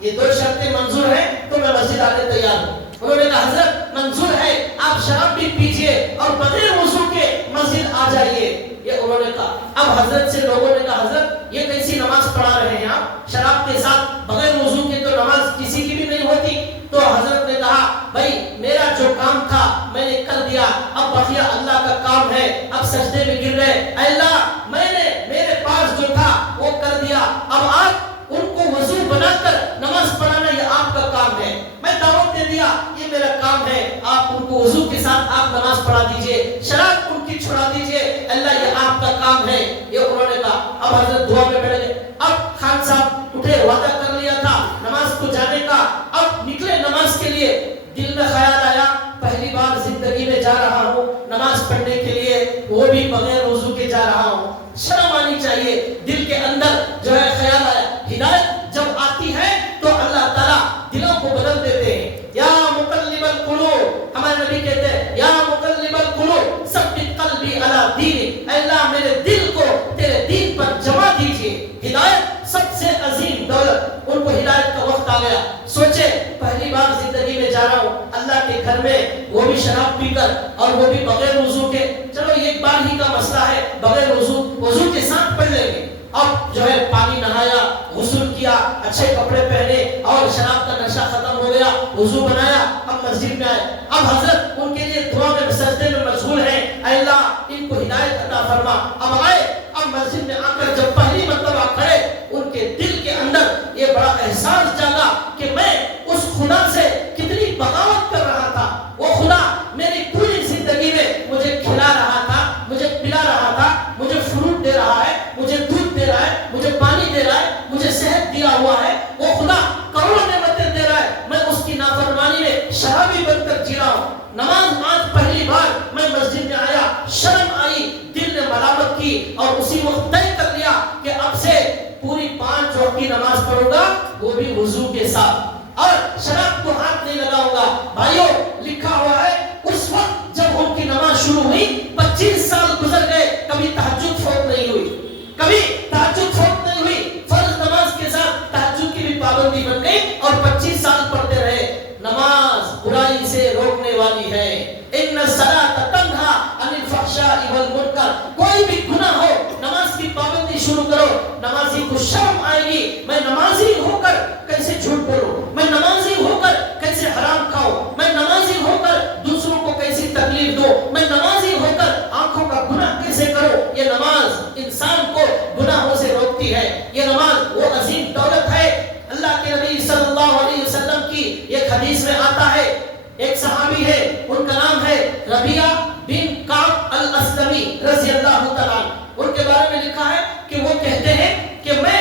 یہ 2 شرطیں منظور ہیں تو میں مسجد آنے تیار ہوں. انہوں نے کہا حضرت منظور ہے، آپ شراب بھی پیجئے اور بغیر وضو کے مسجد آ جائیے. یہ انہوں نے کہا. اب حضرت سے لوگوں نے کہا حضرت یہ کیسی نماز پڑھا رہے ہیں آپ؟ شراب کے ساتھ بغیر وضو کے تو نماز کسی کی بھی نہیں ہوتی. تو حضرت نے کہا بھائی میرا جو کام تھا میں نے کر دیا، اب بقیہ اللہ کا کام ہے. اب سجدے میں گر گئے، اے اللہ میں نے میرے پاس جو تھا وہ کر دیا، اب آپ ان کو وضو بنا کر نماز پڑھانا یہ آپ کا کام ہے. میں دعوت دے دیا، یہ میرا کام ہے، آپ ان کو وضو کے ساتھ آپ نماز پڑھا دیجئے، شراب ان کی چھڑا دیجئے، اللہ یہ آپ کا کام ہے. یہ انہوں نے کہا. اب حضرت دعا میں بیٹھ گئے. اب خان صاحب اٹھے، وعدہ کر لیا تھا نماز کو جانے کا. اب نکلے نماز کے لیے. دل میں خیال آیا پہلی بار زندگی میں جا رہا ہوں نماز پڑھنے کے لیے، وہ بھی بغیر وضو کے جا رہا ہوں. ہوں. شرم آنی چاہیے. دل کے اندر جو ہے خیال آیا. ہدایت جب آتی ہے تو اللہ تعالیٰ دلوں کو بدل دیتے ہیں. یا مقلب القلوب، ہمارے نبی کہتے ہیں یا مقلب القلوب ثبت قلبی علی دینک، اے اللہ میرے دل کو تیرے دین پر جما دیجیے. ہدایت سب سے عظیم دولت. ان کو ہدایت کا وقت آ گیا. سوچے پہلی بار زندگی میں جا رہا ہوں اللہ کے گھر میں، وہ بھی شراب پی کر اور وہ بھی بغیر وضو کے. چلو ایک بار ہی کا مسئلہ ہے، بغیر وضو کے ساتھ پڑھ لیں گے. اب جو ہے پانی نہایا، غسل کیا، اچھے کپڑے پہنے اور شراب کا نشہ ختم ہو گیا، وضو بنایا، اب مسجد میں آئے. اب حضرت ان کے لیے دعا میں سجدے میں مشغول ہیں، اے اللہ ان کو ہدایت عطا فرما. اب آئے، اب مسجد میں آ کر جب پہلی مرتبہ کھڑے، ان کے دل کے اندر یہ بڑا احساس جاگا کہ میں اس خدا سے کتنی بغاوت کر رہا تھا. وہ خدا میری پوری زندگی میں مجھے کھلا رہا تھا، مجھے پلا رہا تھا، مجھے فروٹ دے رہا ہے، مجھے دودھ دے رہا ہے، مجھے پانی دے رہا ہے، مجھے صحت دیا ہوا ہے. وہ خدا کروڑوں نعمتیں دے رہا ہے، میں اس کی نافرمانی میں شرابی بن کر جی رہا ہوں. نماز آج پہلی بار میں مسجد میں آیا، شرم آئی، دل نے ملامت کی اور اسی وقت طے کر لیا کہ اب سے پوری 5 وقت کی نماز پڑھوں گا، وہ بھی وضو کے ساتھ، اور شراب کو ہاتھ نہیں لگاؤں گا. بھائیو لکھا ہوا ہے اس وقت جب ان کی نماز شروع ہوئی 25 سال گزر گئے، کبھی تہجد فوت نہیں ہوئی، کبھی تہجد فوت نہیں ہوئی. فرض نماز کے ساتھ تہجد کی بھی پابندی بن گئی اور 25 سال پڑھتے رہے. نماز برائی سے روکنے والی ہے. ان الصلاۃ تنہا عن الفحشاء والمنکر. کوئی بھی گناہ ہو نماز کی پابندی شروع کرو. نمازی کو شرم آئے گی، میں نمازی ہو کر کیسے جھوٹ بولوں، میں نمازی ہو کر کیسے حرام کھاؤں، میں نمازی ہو کر دوسروں کو کیسی تکلیف دو، میں نمازی ہو کر آنکھوں کا گناہ کیسے کرو. یہ نماز انسان کو گناہوں سے روکتی ہے. یہ نماز وہ عظیم دولت ہے. اللہ کے نبی صلی اللہ علیہ وسلم کی ایک حدیث میں آتا ہے، ایک صحابی ہے، ان کا نام ہے ربیعہ بن کعب الاسلمی رضی اللہ تعالیٰ. ان کے بارے میں لکھا ہے کہ وہ کہتے ہیں کہ میں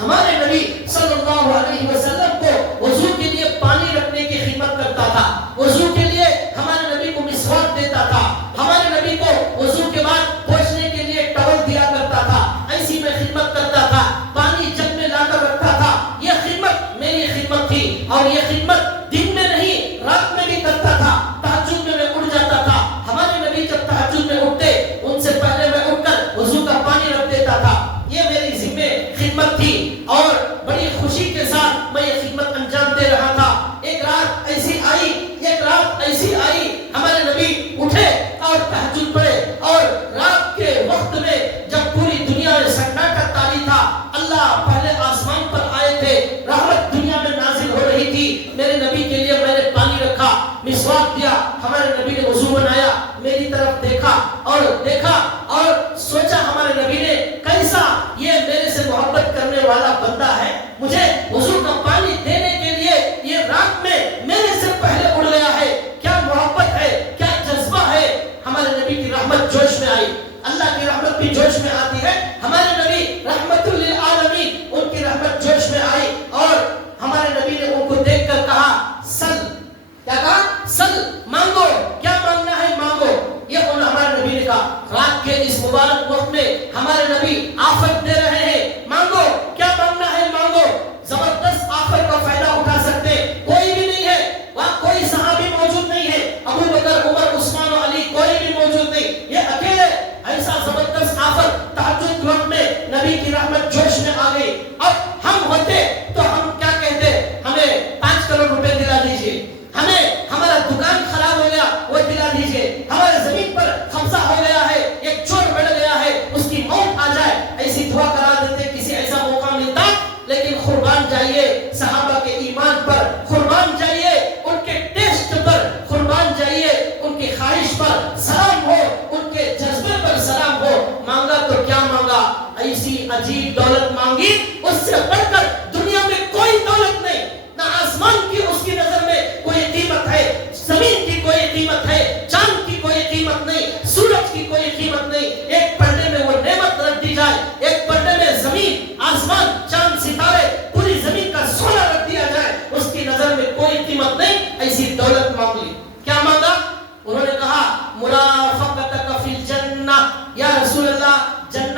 ہمارے نبی صلی اللہ علیہ وسلم کو وضو کے لیے پانی رکھنے کی خدمت کرتا تھا، وضو کے لیے ہمارے نبی کو مسواک دیتا تھا، ہمارے نبی کو وضو کے بعد پوچھنے کے لیے ٹاول دیا کرتا تھا، ایسی میں خدمت کرتا تھا، پانی جگ میں لا کر رکھتا تھا. یہ خدمت میری خدمت تھی اور یہ خدمت دن میں نہیں رات میں بھی کرتا تھا. تہجد میں اٹھ جاتا تھا. ہمارے نبی جب تہجد میں اٹھتے ان سے پہلے میں اٹھ کر وضو کا پانی رکھ دیتا تھا. یہ میری ذمہ خدمت تھی اور بڑی خوشی کے ساتھ میں یہ خدمت انجام دے رہا تھا. ایک رات ایسی آئی ہمارے نبی اٹھے اور تہجد پڑھے، اور رات کے وقت میں جب پوری دنیا میں سناٹا تاری تھا، اللہ پہلے آسمان پر آئے تھے، رحمت دنیا میں نازل ہو رہی تھی. میرے نبی کے لیے میں نے پانی رکھا، مسواک دیا، ہمارے نبی نے وضو بنایا، میری طرف دیکھا اور سوچا ہمارے نبی نے کیسا یہ میرے سے محبت کرنے والا بندہ ہے، مجھے وضو کا پانی دینے کے لیے یہ رات میں میرے سے پہلے اڑ گیا ہے. کیا محبت ہے، کیا جذبہ ہے. ہمارے نبی کی رحمت جوش میں آئی. اللہ کی رحمت بھی جوش میں آتی ہے. ہمارے نبی رحمت للعالمین، ان کی رحمت جوش میں آئی اور ہمارے نبی نے ان کو دیکھ کر کہا سل. کیا کہا؟ سل، مانگو، کیا مانگنا ہے مانگو. یہ ہمارے نبی نے کہا. رات کے اس مبارک وقت میں ہمارے نبی آفت دے رہے ہیں، مانگو، کیا مانگنا ہے مانگو. زبردست آفت کا فائدہ اٹھا سکتے کوئی بھی نہیں ہے. وہاں کوئی صحابی موجود نہیں ہے، ابو بکر، عمر، عثمان و علی کوئی بھی موجود نہیں. یہ اکیلے ایسا زبردست آفت تہجد وقت میں نبی کی رحمت جوش میں آ گئی. اب ہم ہوتے تو ہم کیا کہتے؟ ہمیں 5 کروڑ روپے دلا دیجیے، ہمیں ہمارا دکان خراب ہو گیا وہ دلا دیجیے، ہمارے زمین پر خمسہ ہو گیا ہے، ایک چور بڑھ گیا ہے، اس کی موت آ جائے، ایسی دعا کرا دیتے. کسی ایسا موقع ملتا. لیکن قربان جائیے صحابہ کے ایمان پر، قربان جائیے ان کے ٹیسٹ پر، قربان جائیے ان کی خواہش پر سلام ہو، ان کے جذبے پر سلام ہو. مانگا تو کیا مانگا؟ ایسی عجیب دولت مانگی، اس سے بڑھ کر دنیا میں کوئی دولت نہیں. نہ آسمان کی اس کی نظر میں کوئی قیمت ہے، زمین کی کوئی قیمت ہے، چاند کی کوئی قیمت نہیں، سورج کی کوئی قیمت نہیں. ایک پردے میں وہ نعمت رکھ دی جائے، ایک پردے میں زمین، آسمان، چاند، ستارے، پوری زمین کا سونا رکھ دیا جائے، اس کی نظر میں کوئی قیمت نہیں. ایسی دولت مانگ لی. کیا مانگا؟ انہوں نے کہا مرافقتک فی الجنہ، یا رسول اللہ جنت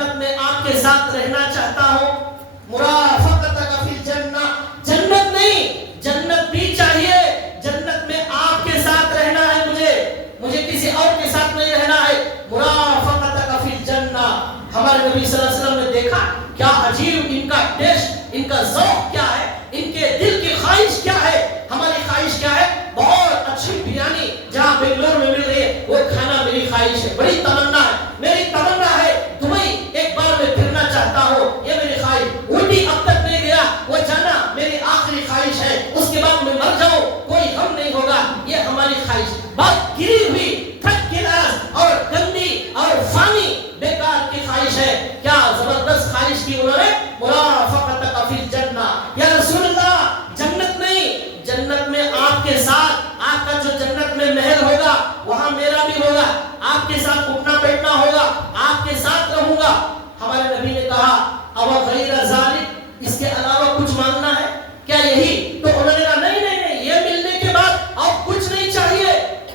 ہمارے نبی صلی اللہ علیہ وسلم نے دیکھا کیا عجیب ان کا ٹیسٹ، ان کا ذوق کیا ہے، ان کے دل کی خواہش کیا ہے. ہماری خواہش کیا ہے؟ بہت اچھی بریانی جہاں بنگلور میں مل رہی ہے وہ کھانا میری خواہش ہے، بڑی تمنا ہے. میری تمنا ہے دبئی ایک بار میں پھرنا چاہتا ہوں، یہ میری خواہش. اونٹی اب تک نہیں گیا، وہ جانا میری آخری خواہش ہے. اس کے بعد میں مر جاؤں کوئی غم نہیں ہوگا، یہ ہماری خواہش. بات گری ہوئی تھک گلاس اور گندی اور فانی بیکار کی خواہش ہے. کیا زبردست خواہش کی انہوں نے، مرافقتک فی الجنہ. یا رسول اللہ جنت نہیں، جنت میں آپ کے ساتھ، آپ کا جو جنت میں محل ہوگا وہاں میرا بھی ہوگا، آپ کے ساتھ اٹھنا بیٹھنا ہوگا، آپ کے ساتھ رہوں گا. ہمارے نبی نے کہا اب غیر ذالک، اس کے علاوہ کچھ مانگنا ہے کیا؟ یہی تو انہوں نے کہا نہیں نہیں نہیں، یہ ملنے کے بعد اب کچھ نہیں چاہیے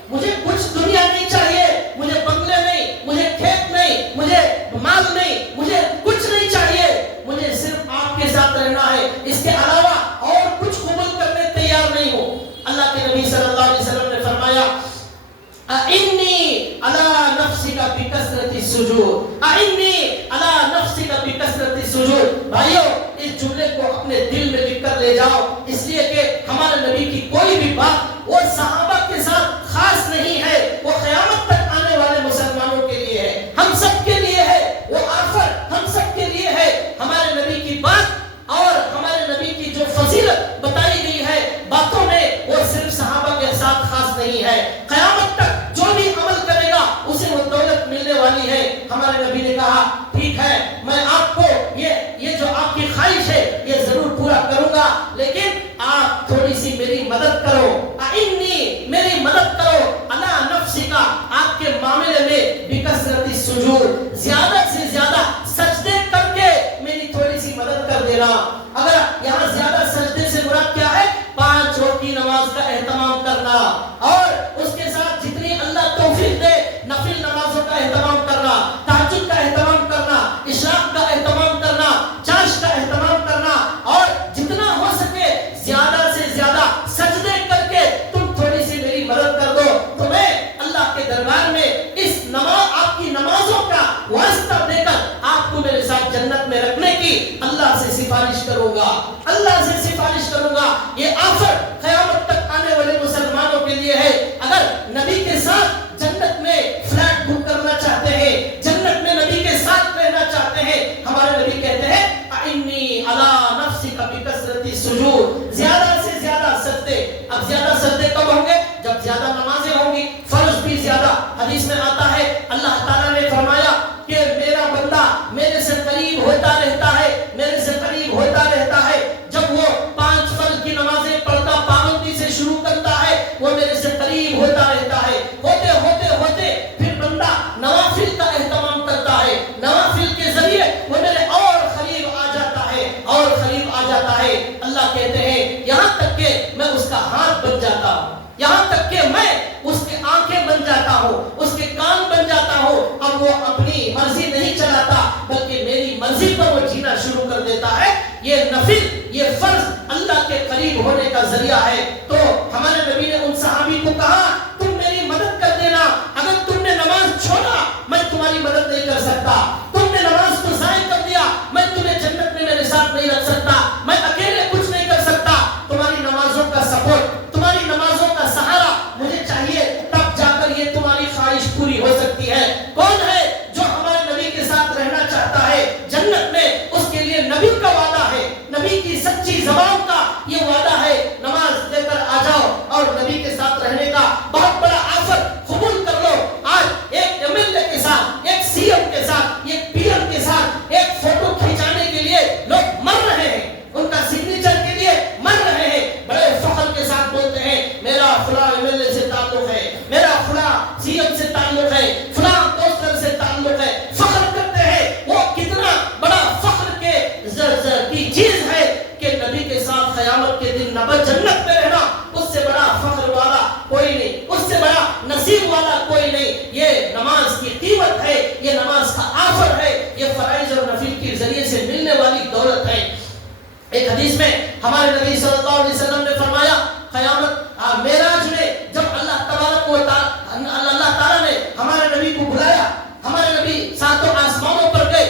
مجھے، کچھ دنیا نہیں چاہیے مجھے، بنگلے نہیں، مجھے کھیت نہیں، مجھے مال نہیں، مجھے کچھ نہیں چاہیے، مجھے صرف آپ کے ساتھ رہنا ہے، اس کے علاوہ اور کچھ قبول کرنے تیار نہیں ہو. اللہ کے نبی صلی اللہ علیہ وسلم نے فرمایا اِنِّي عَلَى نَفْسِكَ بِكَثْرَةِ السُّجُودِ، اِنِّي عَلَى نَفْسِكَ بِكَثْرَةِ السُّجُودِ. بھائیو اس جملے کو اپنے دل میں لکھ کر لے جاؤ، اس لیے کہ ہمارے نبی کی کوئی بھی بات وہ صحابہ کے ساتھ خاص نہیں ہے، وہ قیامت تک آنے والے مسلمانوں کے لیے ہے، ہم سب کے لیے ہے، وہ آفر ہم سب کے لیے ہے. ہمارے نبی کی بات اور ہمارے نبی کی جو فضیلت بتائی گئی ہے باتوں میں، وہ صرف صحابہ کے ساتھ خاص نہیں ہے. قیامت تک جو بھی عمل کرے گا اسے وہ دولت ملنے والی ہے. ہمارے نبی نے کہا ٹھیک ہے میں آپ کو یہ جو آپ کی خواہش ہے یہ ضرور پورا کروں گا، لیکن آپ تھوڑی سی میری مدد کرو. انی میری مدد کرو، الا نفسی کا، آپ کے معاملے میں بکثرت السجود، زیادہ سے زیادہ سجدے کر کے میری تھوڑی سی مدد کر دینا. اگر یہاں زیادہ سجدے سے مراد کیا ہے؟ 5 وقت کی نماز کا اہتمام کرنا اور اس کے ساتھ جتنی اللہ توفیق دے نفل نمازوں کا اہتمام کرنا، تہجد کا اہتمام کرنا، اشراق کا اہتمام کرنا، چاش کا اہتمام کرنا، اور جتنا ہو سکے زیادہ سے زیادہ سجدے کر کے تم تھوڑی سی میری مدد کر دو. تمہیں اللہ کے دربار میں اس نماز، آپ کی نمازوں کا واسطہ دے کر آپ کو میرے ساتھ جنت میں رکھنے کی اللہ سے سفارش کروں گا، اللہ سے سفارش کروں گا. یہ آفر قیامت تک آنے والے مسلمانوں کے لیے ہے. اگر نبی کے ساتھ جنت میں فلیٹ بک کرنا چاہتے ہیں، جنت میں نبی کے ساتھ رہنا چاہتے ہیں، ہمارے نبی کہتے ہیں انی علی نفسک بکثرت السجود، زیادہ سے زیادہ سجدے. اب زیادہ سجدے کب ہوں گے؟ جب زیادہ نمازیں ہوں گی، فرض بھی زیادہ. حدیث میں آتا ہے اللہ تعالیٰ نے فرمایا کہ میرا بندہ میرے سے قریب ہوتا رہتا ہے، میرے سے قریب ہوتا رہتا ہے. جب وہ 5 فرض کی نمازیں پڑھتا پابندی سے شروع کرتا ہے وہ میرے سے قریب ہوتا رہتا ہے. ہوتے ہوتے ہوتے پھر بندہ نوافل کا اہتمام کرتا ہے، نوافل کے ذریعے وہ میرے اور قریب آ جاتا ہے اور قریب آ جاتا ہے. اللہ کہتے ہیں یہاں تک کہ میں اس کا ہاتھ بن جاتا ہوں، یہاں تک کہ میں اس کے آنکھیں بن جاتا ہوں، اس کے کان بن جاتا ہوں. اب وہ اپنی مرضی نہیں چلاتا بلکہ میری مرضی پر وہ جینا شروع کر دیتا ہے. یہ نفل، یہ فرض اللہ کے قریب ہونے کا ذریعہ ہے. تو ہمارے نبی نے ان صحابی کو کہا تم میری مدد کر دینا، اگر تم نے نماز چھوڑا میں تمہاری مدد نہیں کر سکتا، تم نے نماز کو ضائع کر دیا میں تمہیں جنت میں میرے ساتھ نہیں رکھ سکتا، میں اکیلے کچھ نہیں کر سکتا. تمہاری نمازوں کا سپورٹ، تمہاری نمازوں کا سہارا مجھے چاہیے، تب جا کر یہ تمہاری خواہش پوری ہو سکتی ہے. کون ہے جو ہمارے نبی کے ساتھ رہنا چاہتا ہے جنت میں؟ اس کے لیے نبی کا وعدہ ہے، نبی کی سچی زبان کا یہ وعدہ ہے. نماز لے کر آ جاؤ اور نبی کے ساتھ رہنے کا بہت بڑا آفر قبول کر لو. آج ایک ایم ایل اے کے ساتھ، ایک سی ایم کے ساتھ، ایک پی ایم کے ساتھ ایک فوٹو کھینچانے کے لیے لوگ مر رہے ہیں، ان کا سگنیچر کے لیے مر رہے ہیں. بڑے فخر کے ساتھ بولتے ہیں میرا فلاں ایم ایل اے سے تعلق ہے، میرا فلاں سی ایم سے تعلق ہے، فلاں پوسٹر سے تعلق ہے، فخر کرتے ہیں. وہ کتنا بڑا فخر کی چیز ہے کہ نبی کے ساتھ قیامت کے دن جنت میں رہنا، اس سے بڑا فخر والا کوئی نہیں، اس سے بڑا نصیب والا کوئی نہیں. یہ نماز کی قیمت ہے، یہ نماز کا آفر ہے، یہ فرائض اور نفل کے ذریعے سے ملنے والی دولت ہے. ایک حدیث میں ہمارے نبی صلی اللہ علیہ وسلم نے فرمایا قیامت معراج میں جب اللہ تعالیٰ نے ہمارے نبی کو بلایا، ہمارے نبی ساتوں آسمانوں پر گئے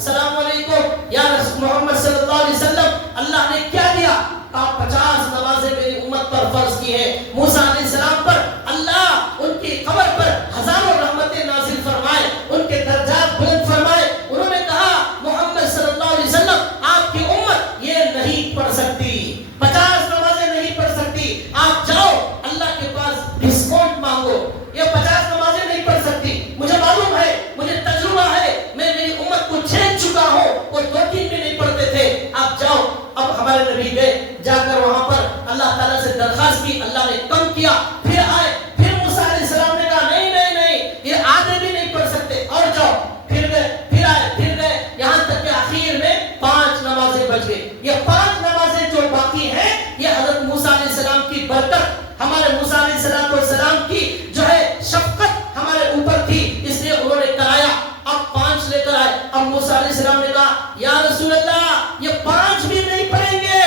السلام علیکم یا رسول محمد صلی اللہ علیہ وسلم، اللہ نے کیا دیا؟ آپ 50 نمازیں میری امت پر فرض کی ہے۔ موسیٰ علیہ السلام پر اللہ ان کی قبر پر ہزاروں رحمتیں نازل فرمائے، ان کے درجات بلند فرمائے۔ انہوں نے کہا محمد صلی اللہ علیہ وسلم آپ کی امت یہ نہیں پڑھ سکتی، 50 نمازیں نہیں پڑھ سکتی، آپ جاؤ اللہ کے پاس ڈسکاؤنٹ مانگو، یہ 50 نمازیں نہیں پڑھ سکتی، مجھے معلوم ہے، مجھے تجربہ ہے، میں میری امت کو چھیڑ چکا ہوں، وہ 2-3 بھی نہیں پڑھتے تھے، آپ جاؤ۔ اب ہمارے نبی گئے، جا کر وہاں پر اللہ تعالیٰ سے درخواست کی، اللہ نے کم کیا، پھر آئے، پھر موسیٰ علیہ السلام نے کہا نہیں نہیں نہیں یہ آدھے بھی نہیں پڑھ سکتے، اور جاؤ، پھر گئے، پھر آئے، پھر گئے، یہاں تک کہ آخر میں 5 نمازیں بچ گئی۔ یہ 5 نمازیں جو باقی ہیں یہ حضرت موسیٰ علیہ السلام کی برکت، ہمارے موسیٰ علیہ السلام کی جو ہے شفقت ہمارے اوپر تھی، اس لیے انہوں نے کرایا۔ اب 5 لے کر آئے، اب موسیٰ علیہ السلام نے کہا یا رسول اللہ یہ 5 بھی نہیں پڑھیں گے،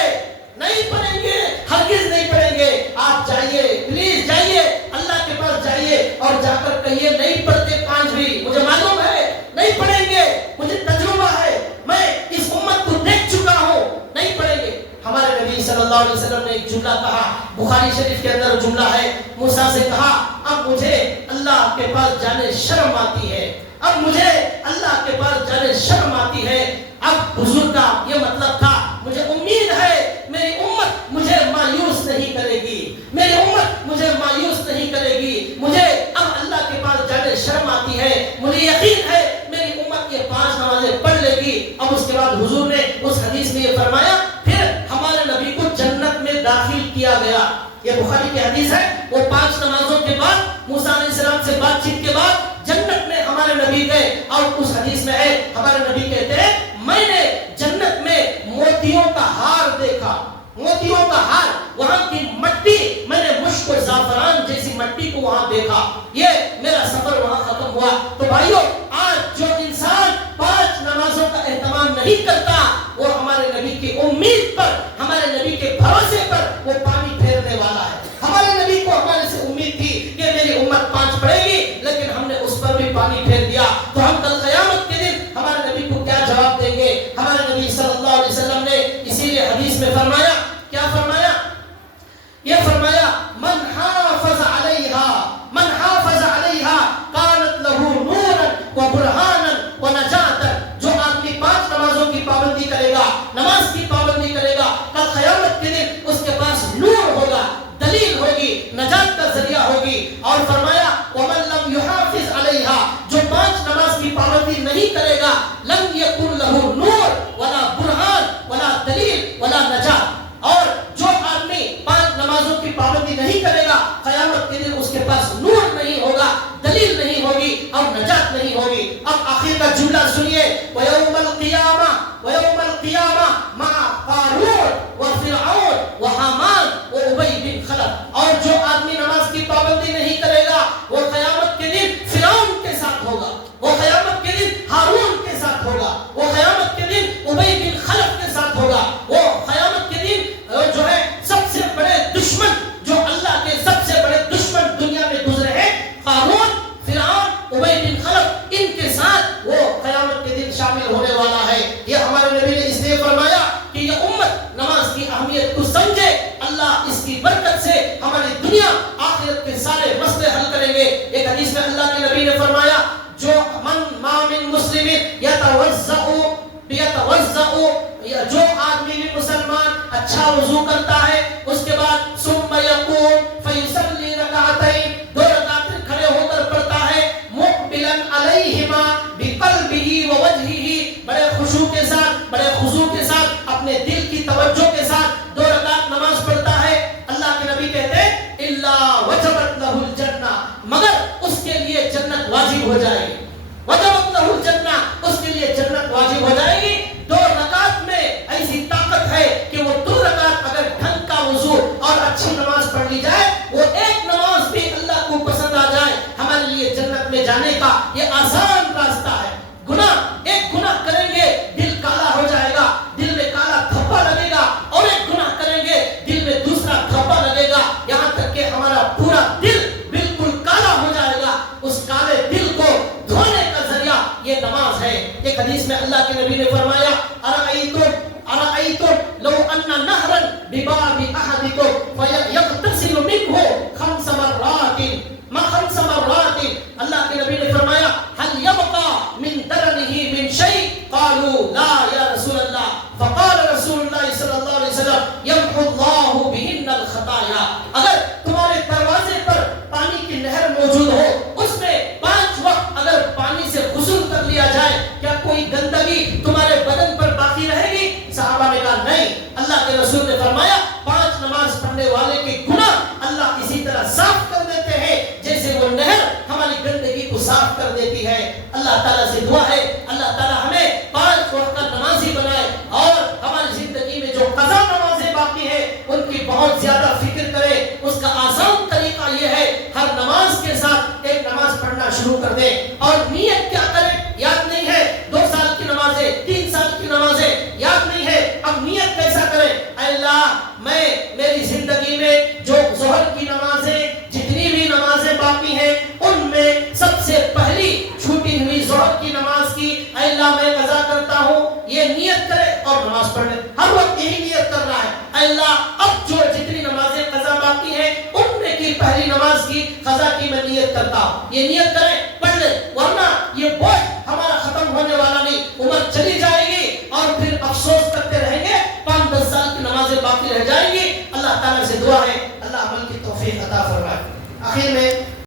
نہیں پڑھیں گے، ہرگز نہیں پڑھیں گے، آپ جائیے، پلیز جائیے، اللہ کے پاس جائیے اور جا کر کہیے نہیں پڑھتے 5 بھی، مجھے معلوم ہے نہیں پڑھیں گے، مجھے تجربہ ہے، میں اس امت کو دیکھ چکا ہوں، نہیں پڑھیں گے۔ ہمارے نبی صلی اللہ علیہ وسلم نے ایک جملہ کہا، بخاری شریف کے اندر جملہ ہے، موسیٰ سے کہا اب مجھے اللہ کے پاس جانے شرم آتی ہے، اب مجھے اللہ کے پاس جانے شرم آتی ہے۔ اب حضور کا یہ مطلب تھا مجھے امید ہے میری امت مجھے مایوس نہیں کرے گی، میری امت مجھے مایوس نہیں کرے گی، مجھے اب اللہ کے پاس جانے شرم آتی ہے، مجھے یقین ہے میری امت یہ 5 نمازیں پڑھ لے گی۔ اب اس کے بعد حضور نے اس حدیث میں یہ فرمایا پھر ہمارے نبی کو جنت میں داخل کیا گیا، یہ بخاری کی حدیث ہے۔ وہ 5 نمازوں کے بعد موسیٰ علیہ السلام سے بات چیت کے بعد جنت میں ہمارے نبی گئے، اور اس حدیث میں ہے ہمارے نبی کہتے ہیں میں نے جنت میں موتیوں کا ہار دیکھا، موتیوں کا ہار، وہاں کی مٹی میں نے مشک و زعفران جیسی مٹی کو وہاں دیکھا، یہ میرا سفر وہاں ختم ہوا۔ تو بھائیو آج جو انسان 5 نمازوں کا اہتمام نہیں کرتا وہ ہمارے نبی کی امید پر، ہمارے نبی کے بھروسے پر وہ پانی پھیرنے والا ہے۔ ہمارے نبی کو ہمارے سے امید تھی کہ میری امت 5 پڑھے گی، لیکن ہم نے اس پر بھی پانی پھیر دیا، تو ہم کل قیامت کے دن ہمارے نبی کو کیا جواب دیں گے؟ ہمارے نبی صلی اللہ علیہ وسلم نے اسی لیے حدیث میں فرمایا، کیا فرمایا؟ یہ فرمایا من حافظ علیہا، من حافظ علیہا کانت لہو نورا و برہانا و نجاتا، جو آدمی 5 نمازوں کی پابندی کرے گا، نماز کی پابندی کرے گا، کل قیامت کے دن اس کے پاس نور ہوگا، دلیل ہوگی، نجات کا ذریعہ ہوگی۔ اور فرمایا ومن لم یحافظ علیہا، جو 5 نماز کی پابندی نہیں کرے گا، لم یکن لہو نور ولا برہان ولا دلیل ولا نجات، اور جو آدمی 5 نمازوں کی پابندی نہیں کرے گا قیامت کے دن اس کے پاس نور نہیں ہوگا، دلیل نہیں ہوگی اور نجات نہیں ہوگی۔ اب آخر کا جملہ سنیے، وَيَوْمَ الْقِيَامَةِ وَيَوْمَ الْقِيَامَةِ مَعَ قَارُونَ وَفِرْعَوْنَ وَحَامَانَ وَأُبَيْ بن خلف، اور جو آدمی نماز کی پابندی نہیں کرے گا وہ قیامت کے دن فرعون کے ساتھ ہوگا، وہ قیامت کے دن ہارون کے ساتھ ہوگا، وہ قیامت کے دن ابی بن خلف کے ساتھ ہوگا، وہ قیامت کے دن جو ہے سب سے بڑے دشمن، جو اللہ کے سب سے بڑے دشمن دنیا میں گزرے ہیں، قارون، فرعون، ابی بن خلف، ان کے ساتھ وہ قیامت کے دن شامل ہونے والا ہے۔ یہ ہمارے نبی نے اس لیے فرمایا کہ یہ امت نماز کی اہمیت کو سمجھے، اللہ اس کی برکت سے ہماری دنیا آخرت کے سارے مسئلے حل کریں گے۔ ایک حدیث میں اللہ کے نبی نے فرمایا جو ما من مسلم جو آدمی بھی مسلمان اچھا وضو کرتا ہے، اس کے بعد ثم یقوم فیصلی رکعتین، 2 رکعتیں کھڑے ہو کر پڑھتا ہے، مقبلا علیہما بقلبہ ووجہہ، بڑے خشوع کے ساتھ، بڑے خضوع کے ساتھ، اپنے دل کی توجہ کے ساتھ 2 رکعت نماز پڑھتا ہے، اللہ کے نبی کہتے ہیں الا وجبت لہ الجنہ، مگر اس کے لیے جنت واجب ہو جائے گی، وجبت لہ الجنہ، اس کے لیے جنت واجب ہو جائے گی۔ 2 رکعت میں ایسی طاقت ہے کہ وہ 2 رکعت اگر ڈھنگ کا وضو اور اچھی نماز پڑھ لی جائے، وہ ایک نماز بھی اللہ کو پسند آ جائے، ہمارے لیے جنت میں جانے کا یہ آسان راستہ ہے۔ گناہ، ایک گناہ کریں گے دل کالا ہو جائے گا، دل میں کالا دھبا میں اللہ کے نبی نے فرمایا ارأیتم لو ان نہرا بباب احدکم فیغتسل منہ خمس مرات اللہ کے نبی نے فرمایا هل يبقى من درنه من شيء قالوا لا یا رسول اللہ فقال رسول اللہ صلی اللہ علیہ وسلم يمحو الله بهن الخطايا اگر تمہارے دروازے پر پانی کی نہر موجود ہو اس میں 5 وقت اگر پانی سے غسل کر لیا جائے کیا کوئی گندگی تمہارے بدن پر باقی رہے گی؟ صحابہ نے کہا نہیں. اللہ کے رسول نے فرمایا 5 نماز پڑھنے والے کے گناہ اللہ اسی طرح صاف کر دیتے ہیں جیسے وہ نہر ہماری گندگی کو صاف کر دیتی ہے. اللہ تعالیٰ سے دعا ہے اللہ تعالیٰ ہمیں 5 وقت کا نمازی بنائے اور ہماری زندگی میں جو قضا نمازیں باقی ہیں ان کی بہت زیادہ فکر کرے. اس کا آسان طریقہ یہ ہے ہر نماز کے ساتھ ایک نماز پڑھنا شروع کر دیں اور نیت کیا کریں یاد نہیں ہے. 2 سال کی نمازیں 3 سال کی نمازیں یاد نہیں ہے. اب نیت کیسا کریں؟ اے اللہ میں میری زندگی میں جو ظہر کی نمازیں جتنی بھی نمازیں باقی ہیں ان میں سب سے پہلی چھوٹی ہوئی ظہر کی نماز کی اے اللہ میں قضا کرتا ہوں. یہ نیت کرے اور نماز پڑھ لے. ہر وقت یہی نیت کرنا ہے اے اللہ اب جو جتنی نمازیں قضا باقی ہیں ان میں کی پہلی نماز کی قضا کی میں نیت کرتا ہوں. یہ نیت کریں پڑھ لے ورنہ یہ بوجھ ہمارا ختم ہونے والا نہیں. عمر چلی جائے گی اور پھر افسوس کرتے رہیں گے 5-10 سال کی نمازیں باقی رہ جائیں گی. اللہ تعالیٰ سے دعا ہے اللہ عمل کی توفیق عطا فرمائے. آخر میں